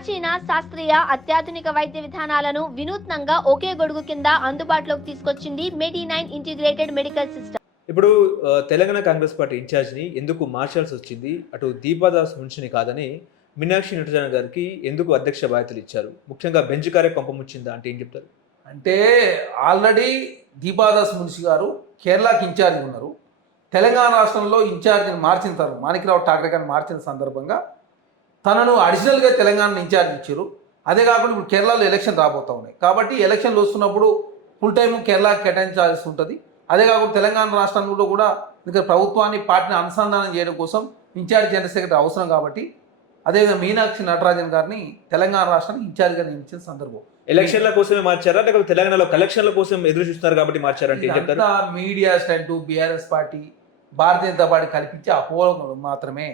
ప్రాచీన శాస్త్రీయ అత్యాధునిక వైద్య విధానాలను వినూత్నంగా ఒకే గొడుగు కింద అందుబాటులోకి తీసుకొచ్చింది మెడి9 ఇంటిగ్రేటెడ్ మెడికల్ సిస్టమ్. ఇప్పుడు తెలంగాణ కాంగ్రెస్ పార్టీ ఇన్ఛార్జ్ని ఎందుకు మార్చాల్సి వచ్చింది? అటు దీపాదాస్ మున్షిని కాదని మీనాక్షి నటరాజన్ గారికి ఎందుకు అధ్యక్ష బాధ్యతలు ఇచ్చారు? ముఖ్యంగా బెంచ్ కార్య పంపముచ్చిందా అంటే ఏం చెప్తారు? అంటే ఆల్రెడీ దీపాదాస్ మున్షి గారు కేరళకి ఇన్ఛార్జ్ ఉన్నారు. తెలంగాణ రాష్ట్రంలో ఇన్ఛార్జిని మార్చిన తర్వాత మాణిక్రావు ఠాకరే గారిని మార్చిన సందర్భంగా తనను అడిషనల్గా తెలంగాణ ఇన్ఛార్జ్ ఇచ్చారు. అదే కాకుండా ఇప్పుడు కేరళలో ఎలక్షన్ రాబోతూ ఉన్నాయి కాబట్టి ఎలక్షన్లు వస్తున్నప్పుడు ఫుల్ టైం కేరళకి కేటాయించాల్సి ఉంటుంది. అదే కాకుండా తెలంగాణ రాష్ట్రంలో కూడా ఇంకా ప్రభుత్వాన్ని పార్టీని అనుసంధానం చేయడం కోసం ఇన్ఛార్జ్ జనరల్ సెక్రటరీ అవసరం కాబట్టి అదేవిధంగా మీనాక్షి నటరాజన్ గారిని తెలంగాణ రాష్ట్రానికి ఇన్ఛార్జ్గా నియమించిన సందర్భం. ఎలక్షన్ల కోసమే మార్చారా లేకపోతే తెలంగాణలో కలెక్షన్ల కోసం ఎదురు చూస్తున్నారు కాబట్టి మార్చారంటే ఏం చెప్తారు? Media stunt, BRS party, Bharatiya Janata party కల్పించే అపోహలు మాత్రమే.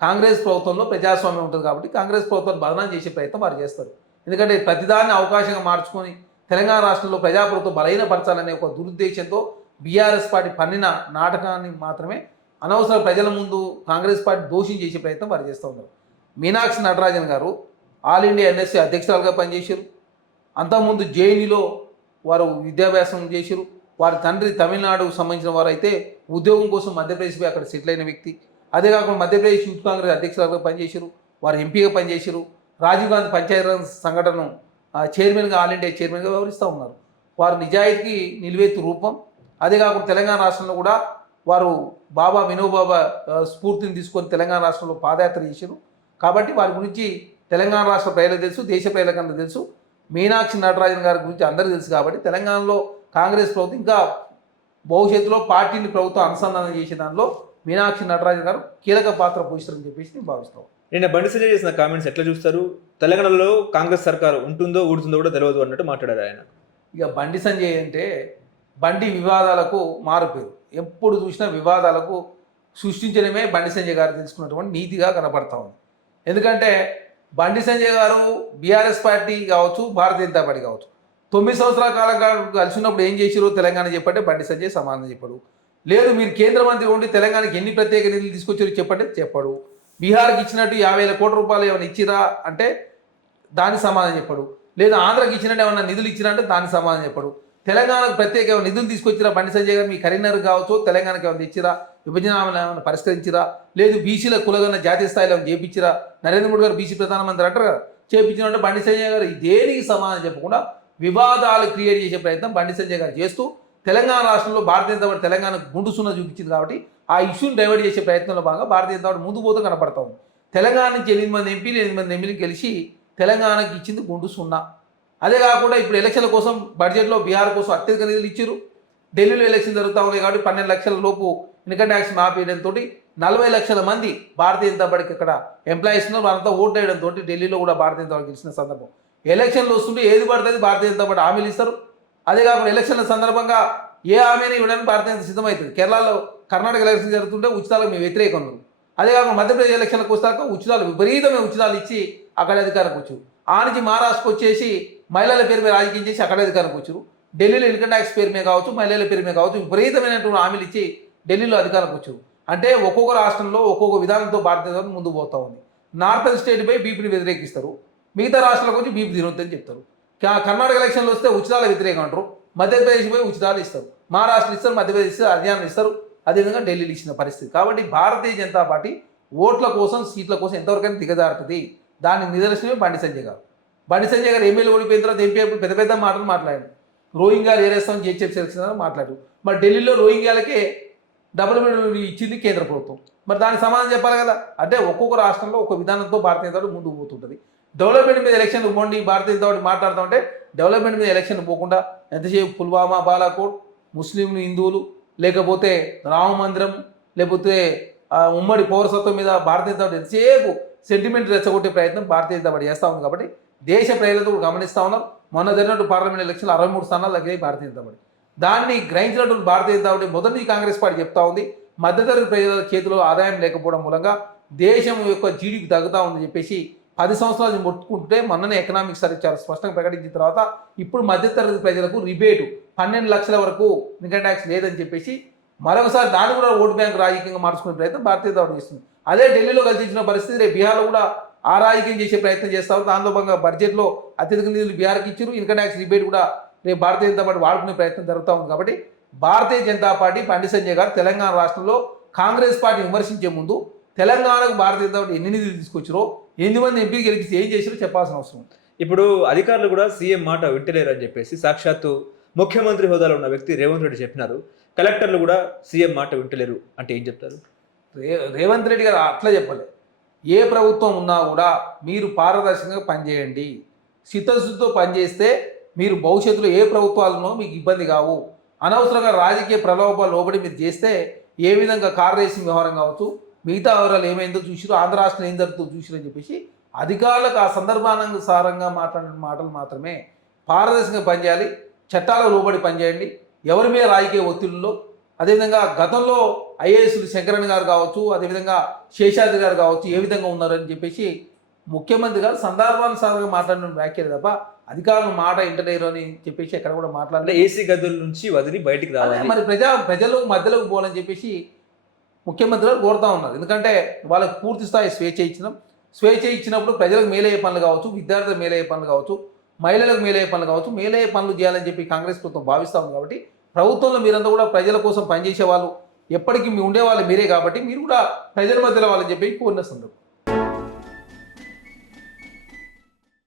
కాంగ్రెస్ ప్రభుత్వంలో ప్రజాస్వామ్యం ఉంటుంది కాబట్టి కాంగ్రెస్ ప్రభుత్వాన్ని బదనాం చేసే ప్రయత్నం వారు చేస్తారు. ఎందుకంటే ప్రతిదాన్ని అవకాశంగా మార్చుకొని తెలంగాణ రాష్ట్రంలో ప్రజాప్రభుత్వం బలహీనపరచాలనే ఒక దురుద్దేశంతో బీఆర్ఎస్ పార్టీ పన్నిన నాటకాన్ని మాత్రమే అనవసర ప్రజల ముందు కాంగ్రెస్ పార్టీ దోషం చేసే ప్రయత్నం వారు చేస్తూ ఉన్నారు. మీనాక్షి నటరాజన్ గారు ఆల్ ఇండియా ఎన్ఎస్సీ అధ్యక్షురాలుగా పనిచేశారు. అంతకుముందు జేఎన్యూలో వారు విద్యాభ్యాసం చేశారు. వారి తండ్రి తమిళనాడుకు సంబంధించిన వారు అయితే ఉద్యోగం కోసం మధ్యప్రదేశ్పై అక్కడ సెటిల్ అయిన వ్యక్తి. అదే కాకుండా మధ్యప్రదేశ్ యూత్ కాంగ్రెస్ అధ్యక్షులుగా పనిచేశారు. వారు ఎంపీగా పనిచేశారు. రాజీవ్ గాంధీ పంచాయతీరాజ్ సంఘటన చైర్మన్గా, ఆల్ ఇండియా చైర్మన్గా వ్యవహరిస్తూ ఉన్నారు. వారు నిజాయితీకి నిలువెత్తు రూపం. అదే కాకుండా తెలంగాణ రాష్ట్రంలో కూడా వారు బాబా వినోబాబా స్ఫూర్తిని తీసుకొని తెలంగాణ రాష్ట్రంలో పాదయాత్ర చేశారు. కాబట్టి వారి గురించి తెలంగాణ రాష్ట్ర ప్రజలకు తెలుసు, దేశ ప్రజలకన్నా తెలుసు. మీనాక్షి నటరాజన్ గారి గురించి అందరికీ తెలుసు. కాబట్టి తెలంగాణలో కాంగ్రెస్ ప్రభుత్వం ఇంకా భవిష్యత్తులో పార్టీని ప్రభుత్వం అనుసంధానం చేసే దానిలో మీనాక్షి నటరాజన్ గారు కీలక పాత్ర పోషిస్తారని చెప్పేసి నేను భావిస్తాను. నిన్న బండి సంజయ్ చేసిన కామెంట్స్ ఎట్లా చూస్తారు? తెలంగాణలో కాంగ్రెస్ సర్కారు ఉంటుందో ఊడుతుందో కూడా తెలియదు అన్నట్టు మాట్లాడారు ఆయన. ఇక బండి సంజయ్ అంటే బండి వివాదాలకు మారుపేరు. ఎప్పుడు చూసినా వివాదాలకు సృష్టించడమే బండి సంజయ్ గారు తెలుసుకున్నటువంటి నీతిగా కనపడతా ఉంది. ఎందుకంటే బండి సంజయ్ గారు బీఆర్ఎస్ పార్టీ కావచ్చు, భారతీయ జనతా పార్టీ కావచ్చు, 9 సంవత్సరాల కాలం కలిసి ఉన్నప్పుడు ఏం చేసిరో తెలంగాణ చెప్పంటే బండి సంజయ్ సమాధానం చెప్పాడు. లేదు మీరు కేంద్ర మంత్రి ఉండి తెలంగాణకి ఎన్ని ప్రత్యేక నిధులు తీసుకొచ్చారో చెప్పంటే చెప్పాడు. బీహార్కి ఇచ్చినట్టు 50,000 కోట్ల రూపాయలు ఏమైనా ఇచ్చిరా అంటే దానికి సమాధానం చెప్పాడు. లేదా ఆంధ్రాకి ఇచ్చినట్టు ఏమన్నా నిధులు ఇచ్చిరంటే దానికి సమాధానం చెప్పాడు. తెలంగాణకు ప్రత్యేక ఏమైనా నిధులు తీసుకొచ్చిరా బండి సంజయ్ గారు? మీ కరీంనగర్ కావచ్చు, తెలంగాణకి ఏమైనా ఇచ్చిరా? విభజన ఏమైనా పరిష్కరించిరా? లేదు బీసీల కులగన్న జాతీయ స్థాయిలో ఏమైనా చేపించిరా? నరేంద్ర మోడీ గారు బీసీ ప్రధానమంత్రి అంటారు కదా, చేపించినట్టు బండి సంజయ్ గారు దేనికి సమాధానం చెప్పకుండా వివాదాలు క్రియేట్ చేసే ప్రయత్నం బండి సంజయ్ గారు చేస్తూ తెలంగాణ రాష్ట్రంలో భారతీయ జనతా పార్టీ తెలంగాణకు గుండు సున్నా చూపించింది. కాబట్టి ఆ ఇష్యూని డైవర్ట్ చేసే ప్రయత్నంలో భాగంగా భారతీయ జనతా పార్టీ ముందు పోతూ కనపడతా ఉంది. తెలంగాణ నుంచి 8 మంది ఎంపీలు 8 మంది ఎమ్మెల్యేలు గెలిచి తెలంగాణకి ఇచ్చింది గుండు సున్నా. అదే కాకుండా ఇప్పుడు ఎలక్షన్ల కోసం బడ్జెట్లో బీహార్ కోసం అత్యధిక నిధులు ఇచ్చారు. ఢిల్లీలో ఎలక్షన్ జరుగుతూ ఉన్నాయి కాబట్టి 12 లక్షల లోపు ఇన్కమ్ ట్యాక్స్ మాపేయడంతో 40 లక్షల మంది భారతీయ జనతా పార్టీకి ఇక్కడ ఎంప్లాయీస్ ఉన్నారు. వారంతా ఓటు వేయడంతో ఢిల్లీలో కూడా భారతీయ జనతా పార్టీ గెలిచిన సందర్భం. ఎలక్షన్లు వస్తుంటే ఏది పడుతుంది భారతీయ జనతా పార్టీ హామీలు ఇస్తారు. అదే కాకుండా ఎలక్షన్ల సందర్భంగా ఏ హామీని ఇవ్వడానికి భారతీయ జనతా సిద్ధమవుతుంది. కేరళలో కర్ణాటక ఎలక్షన్ జరుగుతుంటే ఉచితాలకు మేము వ్యతిరేకం ఉన్నారు. అదే కాకుండా మధ్యప్రదేశ్ ఎలక్షన్లకు వస్తాక ఉచితాలు విపరీతమైన ఉచితాలు ఇచ్చి అక్కడ అధికారంకి వచ్చారు. ఆ నుంచి మహారాష్ట్రకు వచ్చేసి మహిళల పేరు మీద రాజకీయం చేసి అక్కడ అధికారంకి వచ్చారు. ఢిల్లీలో ఇన్కమ్ ట్యాక్స్ పేరు మీద కావచ్చు, మహిళల పేరు మీద కావచ్చు, విపరీతమైనటువంటి హామీలు ఇచ్చి ఢిల్లీలో అధికారంకి వచ్చారు. అంటే ఒక్కొక్క రాష్ట్రంలో ఒక్కొక్క విధానంతో భారతీయ జనతా పార్టీ ముందుకు పోతూ ఉంది. నార్థన్ స్టేట్పై బీపీని వ్యతిరేకిస్తారు, మిగతా రాష్ట్రాలకు వచ్చి బీపీ తినొద్దని చెప్తారు. కర్ణాటక ఎలక్షన్లు వస్తే ఉచితాల వ్యతిరేకం అంటారు, మధ్యప్రదేశ్ పోయి ఉచితాలు ఇస్తారు, మహారాష్ట్ర ఇస్తారు, మధ్యప్రదేశ్ ఇస్తారు, హర్యానా ఇస్తారు, అదేవిధంగా ఢిల్లీలో ఇచ్చిన పరిస్థితి. కాబట్టి భారతీయ జనతా పార్టీ ఓట్ల కోసం సీట్ల కోసం ఎంతవరకైనా దిగజారుతుంది. దాని నిదర్శనమే బండి సంజయ్ గారు. బండి సంజయ్ గారు ఎమ్మెల్యే ఓడిపోయిన తర్వాత ఎంపీ పెద్ద పెద్ద మాటలు మాట్లాడారు. రోహింగ్యాలు ఏరేస్తాం జిహెచ్ఎఫ్ సెలక్షన్ మాట్లాడారు. మరి ఢిల్లీలో రోహింగ్యాలకే డబుల్ బెడ్రూమ్ ఇచ్చింది కేంద్ర ప్రభుత్వం. మరి దానికి సమాధానం చెప్పాలి కదా. అంటే ఒక్కొక్క రాష్ట్రంలో ఒక విధానంతో భారతీయ జనతా పార్టీ ముందుకు పోతుంటుంది. డెవలప్మెంట్ మీద ఎలక్షన్ ఇవ్వండి భారతీయ జనతా పార్టీ మాట్లాడుతూ డెవలప్మెంట్ మీద ఎలక్షన్ పోకుండా ఎంతసేపు పుల్వామా, బాలాకోట్, ముస్లింలు, హిందువులు, లేకపోతే రామ మందిరం, లేకపోతే ఉమ్మడి పౌరసత్వం మీద భారతీయ జనతా పార్టీ ఎంతసేపు సెంటిమెంట్ రెచ్చగొట్టే ప్రయత్నం భారతీయ జనతా పార్టీ చేస్తూ ఉంది. కాబట్టి దేశ ప్రజలతో గమనిస్తూ ఉన్నారు. మొన్న జరిగినట్టు పార్లమెంట్ ఎలక్షన్లు 63 స్థానాలు తగ్గాయి భారతీయ జనతా పార్టీ. దాన్ని గ్రహించినటువంటి భారతీయ జనతా పార్టీ మొదటి నుంచి కాంగ్రెస్ పార్టీ చెప్తా ఉంది మధ్యతరగతి ప్రజల చేతిలో ఆదాయం లేకపోవడం మూలంగా దేశం యొక్క జీడీపీ తగ్గుతూ ఉందని చెప్పేసి 10 సంవత్సరాలు మొట్టుకుంటే మొన్ననే ఎకనామిక్ సర్వే చాలా స్పష్టంగా ప్రకటించిన తర్వాత ఇప్పుడు మధ్యతరగతి ప్రజలకు రిబేటు 12 లక్షల వరకు ఇన్కమ్ ట్యాక్స్ లేదని చెప్పేసి మరొకసారి దాన్ని కూడా ఓటు బ్యాంక్ రాజకీయంగా మార్చుకునే ప్రయత్నం భారతీయ జనతా పార్టీ చేస్తుంది. అదే ఢిల్లీలో కల్పించిన పరిస్థితి రేపు బీహార్లో కూడా ఆ రాజకీయం చేసే ప్రయత్నం చేస్తారు. దాంతో భాగంగా బడ్జెట్లో అత్యధిక నిధులు బీఆర్కి ఇచ్చారు. ఇన్కమ్ ట్యాక్స్ రిబేట్ కూడా రేపు భారతీయ జనతా పార్టీ వాడుకునే ప్రయత్నం జరుగుతూ ఉంది. కాబట్టి భారతీయ జనతా పార్టీ బండి సంజయ్ గారు తెలంగాణ రాష్ట్రంలో కాంగ్రెస్ పార్టీ విమర్శించే ముందు తెలంగాణకు భారతీయ జనతా పార్టీ ఎన్ని నిధులు తీసుకొచ్చారో, 8 మంది ఎంపీ గెలిపిస్తే ఏం చేసారో చెప్పాల్సిన అవసరం ఉంది. ఇప్పుడు అధికారులు కూడా సీఎం మాట వింటలేరు అని చెప్పేసి సాక్షాత్తు ముఖ్యమంత్రి హోదాలో ఉన్న వ్యక్తి రేవంత్ రెడ్డి చెప్పినారు. కలెక్టర్లు కూడా సీఎం మాట వింటలేరు అంటే ఏం చెప్తారు? రేవంత్ రెడ్డి గారు అట్లా చెప్పలే. ఏ ప్రభుత్వం ఉన్నా కూడా మీరు పారదర్శకంగా పనిచేయండి, చిత్తశుద్ధితో పనిచేస్తే మీరు భవిష్యత్తులో ఏ ప్రభుత్వాలను మీకు ఇబ్బంది కావు. అనవసరంగా రాజకీయ ప్రలోభాలు లోబడి మీరు చేస్తే ఏ విధంగా కార్ రేసింగ్ వ్యవహారం కావచ్చు, మిగతా వివరాలు ఏమైందో చూసిరో, ఆంధ్ర రాష్ట్రంలో ఏం జరుగుతుందో చూసిరో అని చెప్పేసి అధికారులకు ఆ సందర్భానుసారంగా మాట్లాడిన మాటలు మాత్రమే. పారదర్శకంగా పనిచేయాలి, చట్టాలకు లోబడి పనిచేయండి, ఎవరి మీద రాజకీయ ఒత్తిళ్ళలో. అదేవిధంగా గతంలో ఐఏఎస్లు శంకరన్ గారు కావచ్చు, అదేవిధంగా శేషాద్రి గారు కావచ్చు, ఏ విధంగా ఉన్నారని చెప్పేసి ముఖ్యమంత్రి గారు సందర్భానుసారంగా మాట్లాడిన వ్యాఖ్యలు తప్ప అధికారులు మాట ఇంటలేరు అని చెప్పేసి ఎక్కడ కూడా మాట్లాడలేదు. ఏసీ గదుల నుంచి వదిలి బయటికి రావాలి, మరి ప్రజలు మధ్యలోకి పోవాలని చెప్పేసి ముఖ్యమంత్రి గారు కోరుతా ఉన్నారు. ఎందుకంటే వాళ్ళకి పూర్తి స్థాయి స్వేచ్ఛ ఇచ్చినాం. స్వేచ్ఛ ఇచ్చినప్పుడు ప్రజలకు మేలయ్యే పనులు కావచ్చు, విద్యార్థులకు మేలయ్యే పనులు కావచ్చు, మహిళలకు మేలయ్యే పనులు కావచ్చు, మేలయ్యే పనులు చేయాలని చెప్పి కాంగ్రెస్ ప్రభుత్వం భావిస్తూ ఉంది. కాబట్టి ప్రభుత్వంలో మీరంతా కూడా ప్రజల కోసం పనిచేసే వాళ్ళు, ఎప్పటికీ మీ ఉండేవాళ్ళు మీరే. కాబట్టి మీరు కూడా ప్రజల మధ్యలో వాళ్ళని చెప్పి కోరిన సందర్భం.